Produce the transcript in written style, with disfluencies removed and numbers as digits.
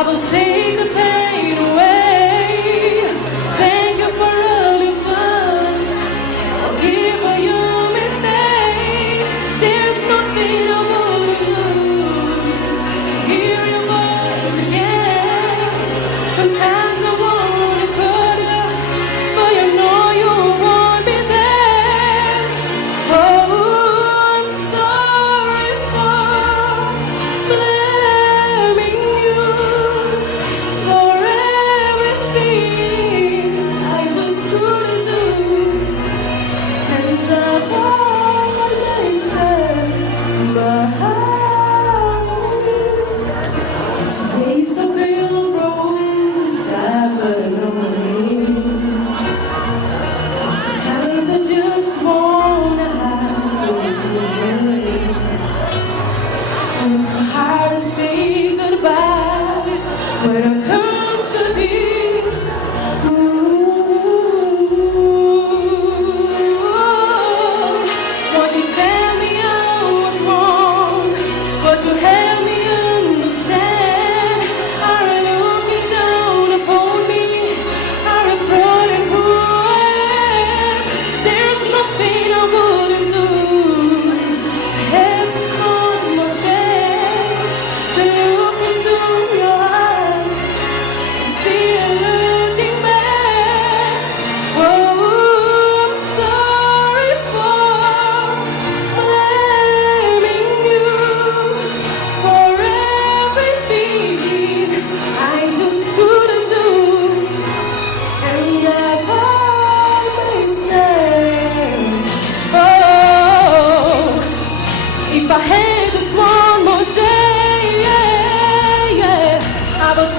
I will take the pain away. Thank you for all you've done. Forgive all your mistakes. There's nothing I wouldn't do to hear your voice again. Sometimes I wanna call you, but you know you won't be there. Oh, I'm sorry for blaming you for everything I just couldn't do. And I've always said, some days I feel broken, sad, but I know me. Sometimes I just wanna have those memories. And it's so hard to say goodbye when it comes to this. Won't you tell me I was wrong? Won't you help me understand? Are you looking down upon me? Are you proud of who I am? There's nothing I wouldn't do to have this one more chance to look into your eyes and see you looking back. Oh, I'm sorry for blaming you for everything I just couldn't do. And I've always said, oh, if I had just one more day, yeah, yeah, I would